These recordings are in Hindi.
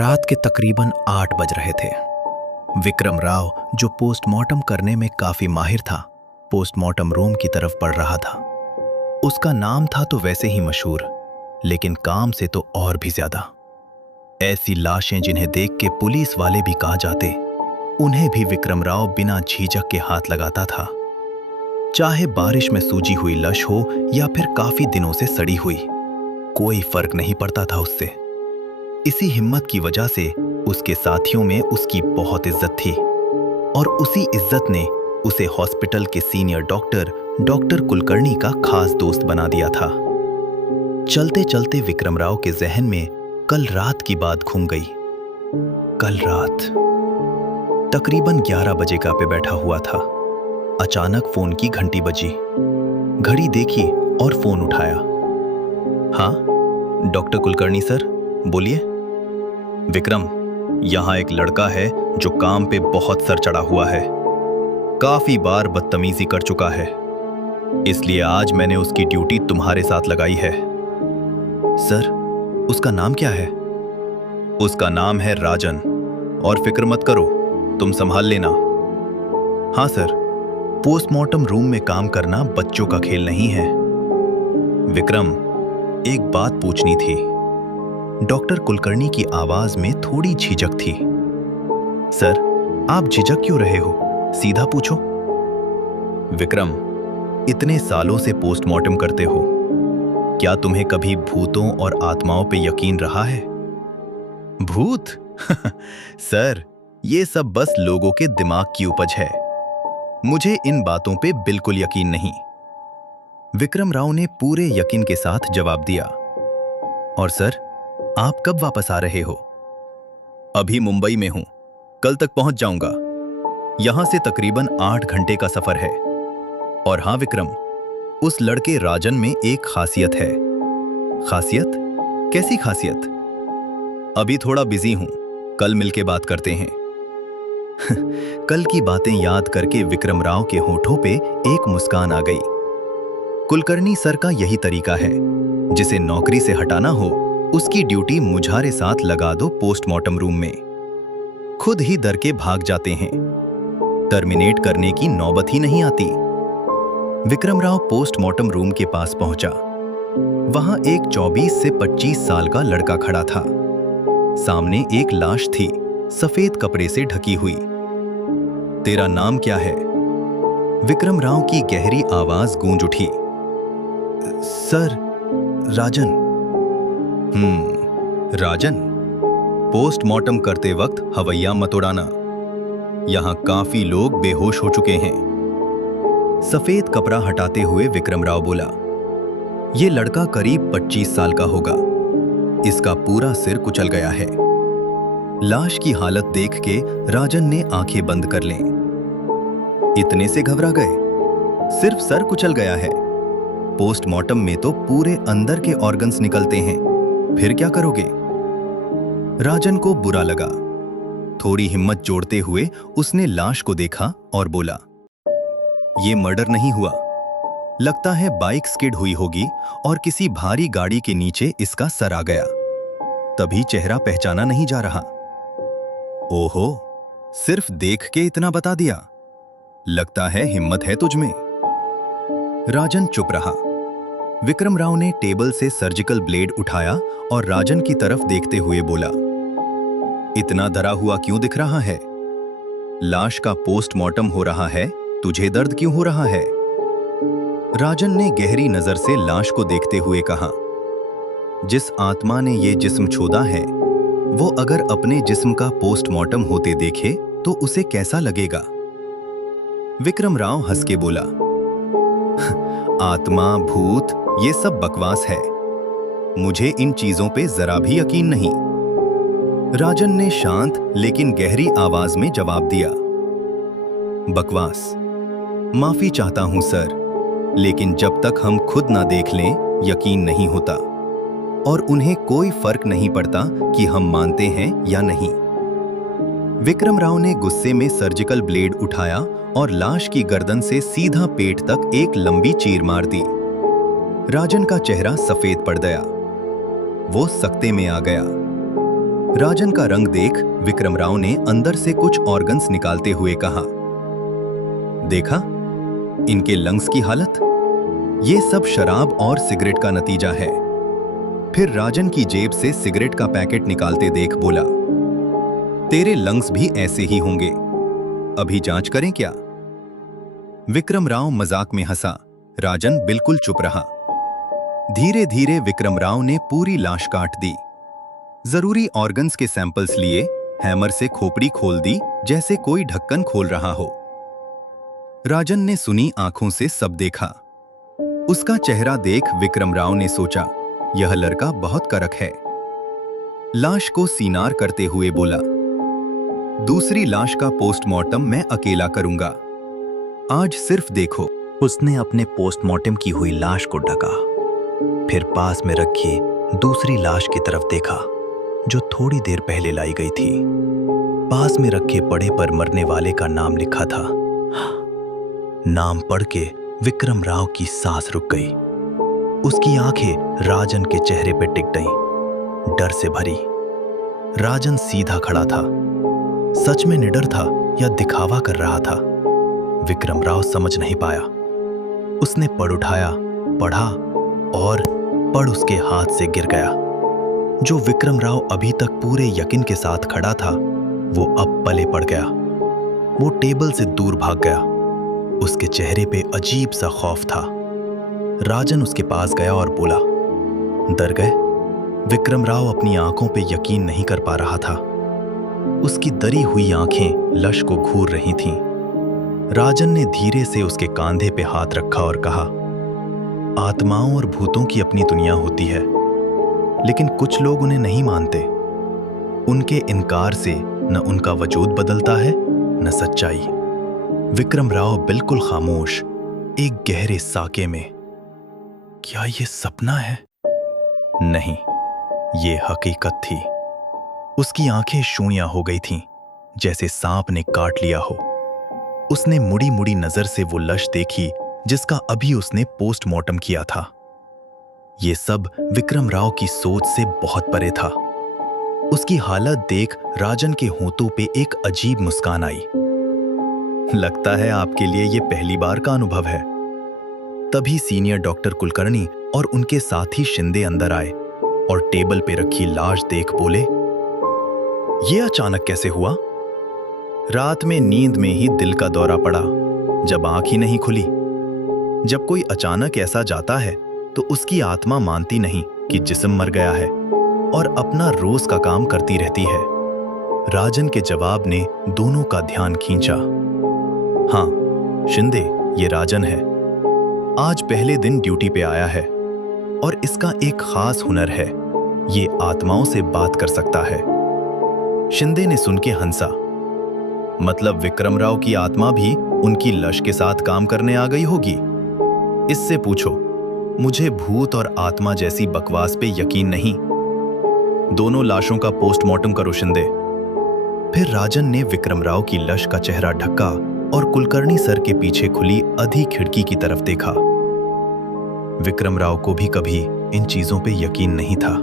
रात के तकरीबन 8 बज रहे थे। विक्रम राव, जो पोस्टमार्टम करने में काफी माहिर था, पोस्टमार्टम रूम की तरफ बढ़ रहा था। उसका नाम था तो वैसे ही मशहूर, लेकिन काम से तो और भी ज्यादा। ऐसी लाशें जिन्हें देख के पुलिस वाले भी कहा जाते, उन्हें भी विक्रम राव बिना झिझक के हाथ लगाता था। चाहे बारिश में सूजी हुई लश हो या फिर काफी दिनों से सड़ी हुई, कोई फर्क नहीं पड़ता था उससे। इसी हिम्मत की वजह से उसके साथियों में उसकी बहुत इज्जत थी और उसी इज्जत ने उसे हॉस्पिटल के सीनियर डॉक्टर कुलकर्णी का खास दोस्त बना दिया था। चलते चलते विक्रम राव के जहन में कल रात की बात घूम गई। कल रात तकरीबन 11 बजे का पे बैठा हुआ था। अचानक फोन की घंटी बजी। घड़ी देखी और फोन उठाया। हाँ, डॉक्टर कुलकर्णी सर, बोलिए। विक्रम, यहां एक लड़का है जो काम पे बहुत सर चढ़ा हुआ है, काफी बार बदतमीजी कर चुका है, इसलिए आज मैंने उसकी ड्यूटी तुम्हारे साथ लगाई है। सर, उसका नाम क्या है? उसका नाम है राजन, और फिक्र मत करो, तुम संभाल लेना। हाँ सर, पोस्टमार्टम रूम में काम करना बच्चों का खेल नहीं है। विक्रम, एक बात पूछनी थी। डॉक्टर कुलकर्णी की आवाज में थोड़ी झिझक थी। सर, आप झिझक क्यों रहे हो? सीधा पूछो। विक्रम, इतने सालों से पोस्टमार्टम करते हो, क्या तुम्हें कभी भूतों और आत्माओं पे यकीन रहा है? भूत? सर, ये सब बस लोगों के दिमाग की उपज है। मुझे इन बातों पे बिल्कुल यकीन नहीं। विक्रम राव ने पूरे यकीन के साथ जवाब दिया। और सर, आप कब वापस आ रहे हो? अभी मुंबई में हूं, कल तक पहुंच जाऊंगा। यहां से तकरीबन 8 घंटे का सफर है। और हां विक्रम, उस लड़के राजन में एक खासियत है। खासियत? कैसी खासियत? अभी थोड़ा बिजी हूं, कल मिलके बात करते हैं। कल की बातें याद करके विक्रम राव के होठों पे एक मुस्कान आ गई। कुलकर्णी सर का यही तरीका है, जिसे नौकरी से हटाना हो उसकी ड्यूटी मुझारे साथ लगा दो पोस्टमार्टम रूम में। खुद ही डर के भाग जाते हैं, टर्मिनेट करने की नौबत ही नहीं आती। विक्रम राव पोस्टमार्टम रूम के पास पहुंचा। वहां एक 24 से 25 साल का लड़का खड़ा था। सामने एक लाश थी, सफेद कपड़े से ढकी हुई। तेरा नाम क्या है? विक्रम राव की गहरी आवाज गूंज उठी। सर, राजन। राजन, पोस्टमार्टम करते वक्त हवैया मत उड़ाना, यहां काफी लोग बेहोश हो चुके हैं। सफेद कपड़ा हटाते हुए विक्रम राव बोला। यह लड़का करीब 25 साल का होगा। इसका पूरा सिर कुचल गया है। लाश की हालत देख के राजन ने आंखें बंद कर लें। इतने से घबरा गए? सिर्फ सर कुचल गया है। पोस्टमार्टम में तो पूरे अंदर के ऑर्गन्स निकलते हैं, फिर क्या करोगे? राजन को बुरा लगा। थोड़ी हिम्मत जोड़ते हुए उसने लाश को देखा और बोला, ये मर्डर नहीं हुआ। लगता है बाइक स्किड हुई होगी और किसी भारी गाड़ी के नीचे इसका सर आ गया, तभी चेहरा पहचाना नहीं जा रहा। ओहो, सिर्फ देख के इतना बता दिया। लगता है हिम्मत है तुझमें। राजन चुप रहा। विक्रम राव ने टेबल से सर्जिकल ब्लेड उठाया और राजन की तरफ देखते हुए बोला, इतना डरा हुआ क्यों दिख रहा है? लाश का पोस्टमार्टम हो रहा है, तुझे दर्द क्यों हो रहा है? राजन ने गहरी नजर से लाश को देखते हुए कहा, जिस आत्मा ने ये जिस्म छोड़ा है, वो अगर अपने जिस्म का पोस्टमार्टम होते देखे तो उसे कैसा लगेगा? विक्रम राव हंस के बोला, आत्मा, भूत, ये सब बकवास है। मुझे इन चीजों पे जरा भी यकीन नहीं। राजन ने शांत लेकिन गहरी आवाज में जवाब दिया, बकवास? माफी चाहता हूं सर, लेकिन जब तक हम खुद ना देख लें यकीन नहीं होता, और उन्हें कोई फर्क नहीं पड़ता कि हम मानते हैं या नहीं। विक्रम राव ने गुस्से में सर्जिकल ब्लेड उठाया और लाश की गर्दन से सीधा पेट तक एक लंबी चीर मार दी। राजन का चेहरा सफेद पड़ गया। वो सकते में आ गया। राजन का रंग देख विक्रम राव ने अंदर से कुछ ऑर्गन्स निकालते हुए कहा, देखा इनके लंग्स की हालत, ये सब शराब और सिगरेट का नतीजा है। फिर राजन की जेब से सिगरेट का पैकेट निकालते देख बोला, तेरे लंग्स भी ऐसे ही होंगे, अभी जांच करें क्या? विक्रम राव मजाक में हंसा। राजन बिल्कुल चुप रहा। धीरे धीरे विक्रम राव ने पूरी लाश काट दी, जरूरी ऑर्गन्स के सैंपल्स लिए, हैमर से खोपड़ी खोल दी जैसे कोई ढक्कन खोल रहा हो। राजन ने सुनी आंखों से सब देखा। उसका चेहरा देख विक्रम राव ने सोचा, यह लड़का बहुत करक है। लाश को सीनार करते हुए बोला, दूसरी लाश का पोस्टमार्टम मैं अकेला करूंगा, आज सिर्फ देखो। उसने अपने पोस्टमार्टम की हुई लाश को ढका, फिर पास में रखी दूसरी लाश की तरफ देखा जो थोड़ी देर पहले लाई गई थी। पास में रखे पड़े पर मरने वाले का नाम लिखा था। नाम पढ़ के विक्रम राव की सांस रुक गई। उसकी आंखें राजन के चेहरे पे टिक गईं, डर से भरी। राजन सीधा खड़ा था, सच में निडर था या दिखावा कर रहा था, विक्रम राव समझ नहीं पाया। उसने पढ़ उठाया, पढ़ा और पढ़ उसके हाथ से गिर गया। जो विक्रम राव अभी तक पूरे यकीन के साथ खड़ा था, वो अब पले पड़ गया। वो टेबल से दूर भाग गया। उसके चेहरे पे अजीब सा खौफ था। राजन उसके पास गया और बोला, डर गए? विक्रम राव अपनी आंखों पे यकीन नहीं कर पा रहा था। उसकी दरी हुई आंखें लश को घूर रही थीं। राजन ने धीरे से उसके कंधे पे हाथ रखा और कहा, आत्माओं और भूतों की अपनी दुनिया होती है, लेकिन कुछ लोग उन्हें नहीं मानते। उनके इनकार से न उनका वजूद बदलता है न सच्चाई। विक्रम राव बिल्कुल खामोश, एक गहरे साके में। क्या ये सपना है? नहीं, ये हकीकत थी। उसकी आंखें शून्य हो गई थीं, जैसे सांप ने काट लिया हो। उसने मुड़ी मुड़ी नजर से वो लश देखी जिसका अभी उसने पोस्टमार्टम किया था। ये सब विक्रम राव की सोच से बहुत परे था। उसकी हालत देख राजन के होंठों पे एक अजीब मुस्कान आई। लगता है आपके लिए ये पहली बार का अनुभव है। तभी सीनियर डॉक्टर कुलकर्णी और उनके साथी शिंदे अंदर आए और टेबल पे रखी लाश देख बोले, ये अचानक कैसे हुआ? रात में नींद में ही दिल का दौरा पड़ा, जब आंख ही नहीं खुली। जब कोई अचानक ऐसा जाता है तो उसकी आत्मा मानती नहीं कि जिस्म मर गया है और अपना रोज का काम करती रहती है। राजन के जवाब ने दोनों का ध्यान खींचा। हाँ शिंदे, ये राजन है। आज पहले दिन ड्यूटी पे आया है और इसका एक खास हुनर है, ये आत्माओं से बात कर सकता है। शिंदे ने सुन के हंसा। मतलब विक्रम राव की आत्मा भी उनकी लश के साथ काम करने आ गई होगी। इससे पूछो, मुझे भूत और आत्मा जैसी बकवास पे यकीन नहीं। दोनों लाशों का पोस्टमार्टम करो शिंदे। फिर राजन ने विक्रम राव की लश का चेहरा ढका और कुलकर्णी सर के पीछे खुली आधी खिड़की की तरफ देखा। विक्रम राव को भी कभी इन चीजों पे यकीन नहीं था।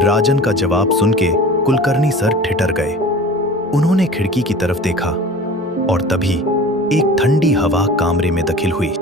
राजन का जवाब सुन के कुलकर्णी सर ठिठर गए। उन्होंने खिड़की की तरफ देखा और तभी एक ठंडी हवा कमरे में दाखिल हुई।